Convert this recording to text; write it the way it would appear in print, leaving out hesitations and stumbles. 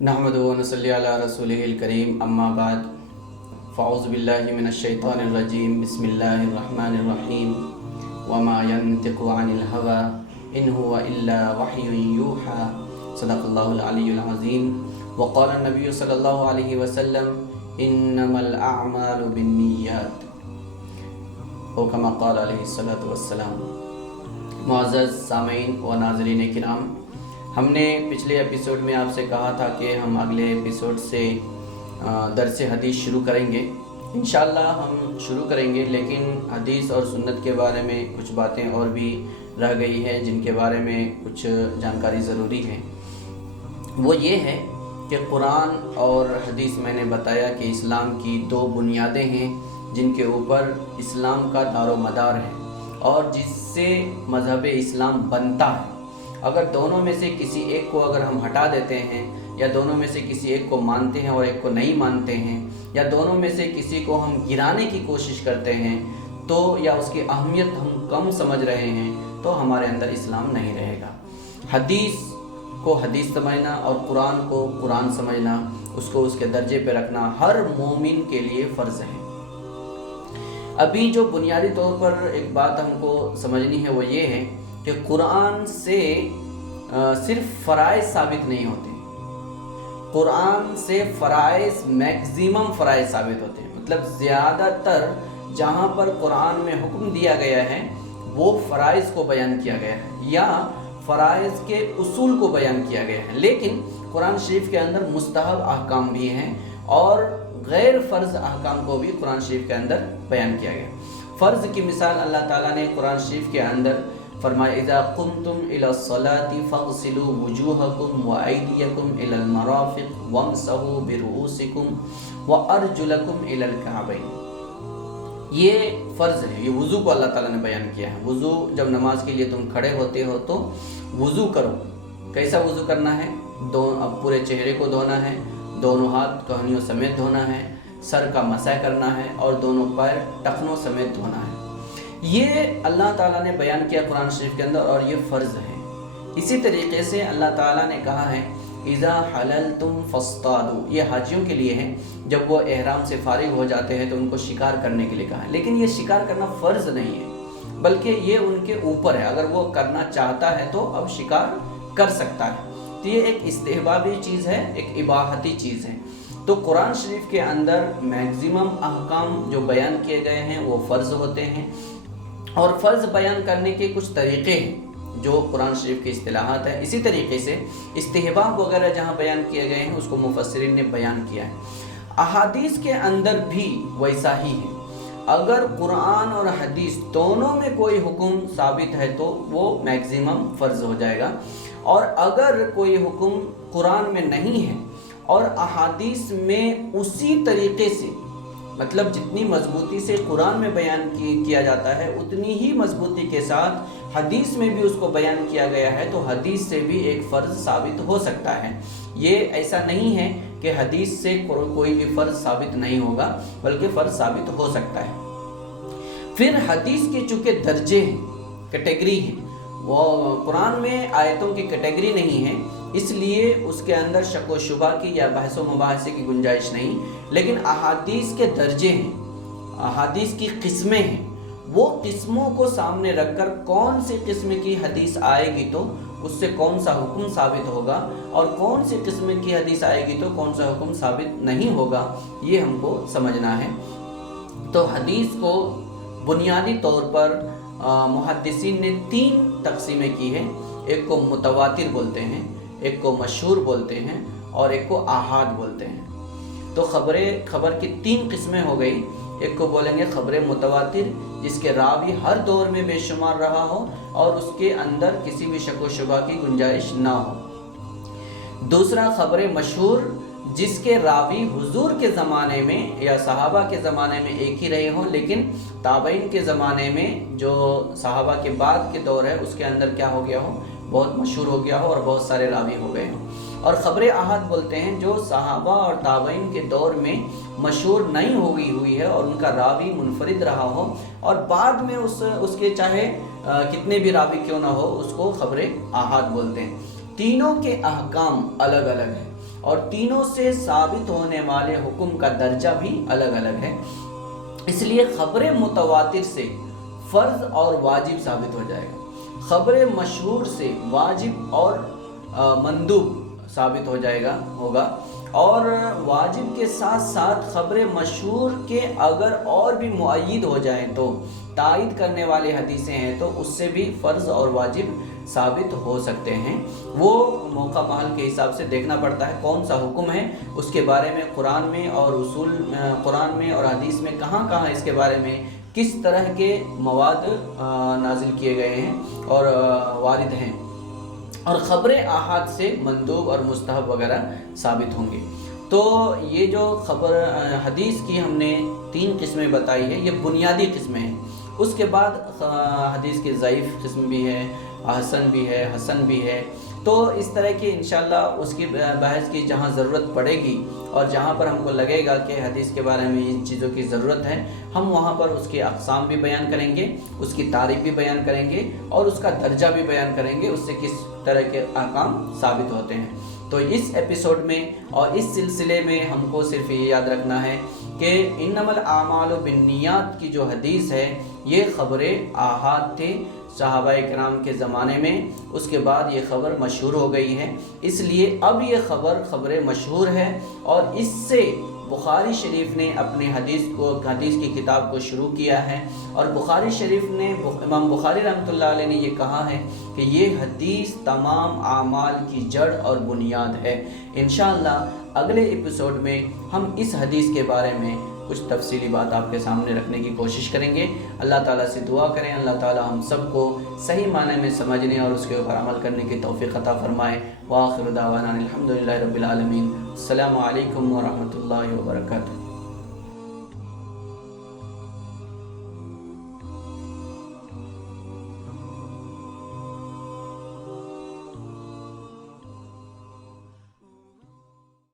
नहमदु व नसल्ली अला रसूलिहिल करीम अम्मा बाद फ़अऊज़ु बिल्लाहि मिनश शैतानिर रजीम बिस्मिल्लाहिर रहमानिर रहीम वमा यंतिक़ु अनिल हवा इन हुवा इल्ला वह्युन यूहा सदक़ल्लाहुल अलियुल अज़ीम व क़ाला नबी सल्लल्लाहु अलैहि वसल्लम इन्नमल अअमालु बिन्नियात व कमा क़ाला अलैहिस्सलातु वस्सलाम। मुअज़्ज़ज़ सामीन व नाज़रीन किराम, हमने पिछले एपिसोड में आपसे कहा था कि हम अगले एपिसोड से दर्स हदीस शुरू करेंगे। इंशाअल्लाह हम शुरू करेंगे, लेकिन हदीस और सुन्नत के बारे में कुछ बातें और भी रह गई हैं जिनके बारे में कुछ जानकारी ज़रूरी है। वो ये है कि कुरान और हदीस, मैंने बताया कि इस्लाम की दो बुनियादें हैं जिनके ऊपर इस्लाम का दारो मदार है और जिससे मज़हब इस्लाम बनता है। अगर दोनों में से किसी एक को अगर हम हटा देते हैं, या दोनों में से किसी एक को मानते हैं और एक को नहीं मानते हैं, या दोनों में से किसी को हम गिराने की कोशिश करते हैं तो, या उसकी अहमियत हम कम समझ रहे हैं, तो हमारे अंदर इस्लाम नहीं रहेगा। हदीस को हदीस समझना और कुरान को कुरान समझना, उसको उसके दर्जे पे रखना हर मोमिन के लिए फ़र्ज़ है। अभी जो बुनियादी तौर पर एक बात हमको समझनी है वो ये है कि कुरान से सिर्फ फ़राइज़ साबित नहीं होते, कुरान से फ़राइज़ मैक्सिमम फ़राइज़ साबित होते हैं। मतलब ज़्यादातर जहाँ पर कुरान में हुक्म दिया गया है वो फ़राइज़ को बयान किया गया है या फ़राइज़ के उसूल को बयान किया गया है, लेकिन कुरान शरीफ के अंदर मुस्तहब अहकाम भी हैं और गैर फ़र्ज़ अहकाम को भी कुरान शरीफ के अंदर बयान किया गया। फ़र्ज़ की मिसाल अल्लाह ताला ने कुरान शरीफ के अंदर फरमाया, इज़ा कुंतुम इला सलाति फ़ग़सिलू वुजूहकुम व अयदियकुम इलल मराफ़िक़ वमसहू बिरुऊसिकुम व अर्जुलकुम इलल कअबैन। ये फ़र्ज़ है, ये वुज़ू को अल्लाह ताला ने बयान किया है। वुज़ू, जब नमाज के लिए तुम खड़े होते हो तो वुज़ू करो। कैसा वुज़ू करना है? अब पूरे चेहरे को धोना है, दोनों हाथ टहनियों समेत धोना है, सर का मसा करना है और दोनों पैर टखनों समेत धोना है। ये अल्लाह ताला ने बयान किया कुरान शरीफ के अंदर और ये फ़र्ज़ है। इसी तरीके से अल्लाह ताला ने कहा है, इज़ा हललतुम फ़स्तादू, ये हाजियों के लिए है। जब वो एहराम से फारिग हो जाते हैं तो उनको शिकार करने के लिए कहा है, लेकिन ये शिकार करना फ़र्ज़ नहीं है, बल्कि ये उनके ऊपर है। अगर वो करना चाहता है तो अब शिकार कर सकता है। तो ये एक इस्तेहबाबी चीज़ है, एक इबाहती चीज़ है। तो कुरान शरीफ के अंदर मैक्सिमम अहकाम जो बयान किए गए हैं वो फ़र्ज़ होते हैं और फ़र्ज़ बयान करने के कुछ तरीक़े हैं जो कुरान शरीफ के इस्तिलाहात हैं। इसी तरीके से इस्तिहबाब वगैरह जहाँ बयान किए गए हैं उसको मुफस्सिरीन ने बयान किया है। अहादीस के अंदर भी वैसा ही है। अगर कुरान और हदीस दोनों में कोई हुक्म साबित है तो वो मैक्सिमम फ़र्ज़ हो जाएगा, और अगर कोई हुक्म कुरान में नहीं है और अहादीस में उसी तरीके से, मतलब जितनी मजबूती से कुरान में बयान किया जाता है उतनी ही मजबूती के साथ हदीस में भी उसको बयान किया गया है, तो हदीस से भी एक फ़र्ज़ साबित हो सकता है। ये ऐसा नहीं है कि हदीस से कोई भी फ़र्ज़ साबित नहीं होगा, बल्कि फ़र्ज़ साबित हो सकता है। फिर हदीस के चूँकि दर्जे हैं, कैटेगरी हैं, वो कुरान में आयतों की कैटेगरी नहीं है, इसलिए उसके अंदर शक व शुबा की या बहस व मुबाहसे की गुंजाइश नहीं। लेकिन अहादीस के दर्जे हैं, अहादीस की किस्में हैं, वो किस्मों को सामने रखकर कौन सी किस्म की हदीस आएगी तो उससे कौन सा हुक्म साबित होगा और कौन सी किस्म की हदीस आएगी तो कौन सा हुक्म साबित नहीं होगा, ये हमको समझना है। तो हदीस को बुनियादी तौर पर मुहद्दिसीन ने 3 तकसीमें की है। एक को मुतवातिर बोलते हैं, एक को मशहूर बोलते हैं और एक को आहाद बोलते हैं। तो खबर की 3 किस्में हो गई। एक को बोलेंगे खबर मुतवातिर, जिसके रावी हर दौर में बेशुमार रहा हो और उसके अंदर किसी भी शक व शुबा की गुंजाइश ना हो। दूसरा खबर मशहूर, जिसके रावी हुजूर के ज़माने में या सहाबा के ज़माने में एक ही रहे हों, लेकिन ताबईन के ज़माने में जो सहाबा के बाद के दौर है उसके अंदर क्या हो गया हो, बहुत मशहूर हो गया हो और बहुत सारे रावी हो गए हों। और ख़बर अहद बोलते हैं जो सहाबा और ताबईन के दौर में मशहूर नहीं हुई है और उनका रावी मुनफरिद रहा हो और बाद में उसके चाहे कितने भी रावी क्यों ना हो उसको ख़बर अहद बोलते हैं। तीनों के अहकाम अलग अलग हैं اور تینوں سے ثابت ہونے والے حکم کا درجہ بھی الگ الگ ہے، اس لیے خبر متواتر سے فرض اور واجب ثابت ہو جائے گا، خبر مشہور سے واجب اور مندوب ثابت ہو جائے گا ہوگا، اور واجب کے ساتھ ساتھ خبر مشہور کے اگر اور بھی مؤید ہو جائیں تو تائید کرنے والی حدیثیں ہیں تو اس سے بھی فرض اور واجب ثابت ہو سکتے ہیں۔ وہ موقع محل کے حساب سے دیکھنا پڑتا ہے کون سا حکم ہے، اس کے بارے میں قرآن میں اور قرآن میں اور حدیث میں کہاں کہاں اس کے بارے میں کس طرح کے مواد نازل کیے گئے ہیں اور وارد ہیں، اور خبر احاد سے مندوب اور مستحب وغیرہ ثابت ہوں گے۔ تو یہ جو خبر حدیث کی ہم نے 3 قسمیں بتائی ہے، یہ بنیادی قسمیں ہیں۔ اس کے بعد حدیث کی ضعیف قسم بھی ہے، حسن بھی ہے، حسن بھی ہے۔ تو اس طرح کی انشاءاللہ اس کی بحث کی جہاں ضرورت پڑے گی اور جہاں پر ہم کو لگے گا کہ حدیث کے بارے میں ان چیزوں کی ضرورت ہے، ہم وہاں پر اس کی اقسام بھی بیان کریں گے، اس کی تعریف بھی بیان کریں گے اور اس کا درجہ بھی بیان کریں گے، اس سے کس طرح کے احکام ثابت ہوتے ہیں۔ تو اس ایپیسوڈ میں اور اس سلسلے میں ہم کو صرف یہ یاد رکھنا ہے کہ انما الاعمال بالنیات کی جو حدیث ہے یہ خبر آحاد تھے صحابہ کرام کے زمانے میں، اس کے بعد یہ خبر مشہور ہو گئی ہے، اس لیے اب یہ خبر مشہور ہے، اور اس سے بخاری شریف نے اپنے حدیث کی کتاب کو شروع کیا ہے، اور بخاری شریف نے امام بخاری رحمۃ اللہ علیہ نے یہ کہا ہے کہ یہ حدیث تمام اعمال کی جڑ اور بنیاد ہے۔ انشاءاللہ اگلے ایپیسوڈ میں ہم اس حدیث کے بارے میں کچھ تفصیلی بات آپ کے سامنے رکھنے کی کوشش کریں گے۔ اللہ تعالیٰ سے دعا کریں اللہ تعالیٰ ہم سب کو صحیح معنی میں سمجھنے اور اس کے اوپر عمل کرنے کی توفیق عطا فرمائے۔ وآخر دعوانا الحمدللہ رب العالمین۔ السلام علیکم ورحمۃ اللہ وبرکاتہ۔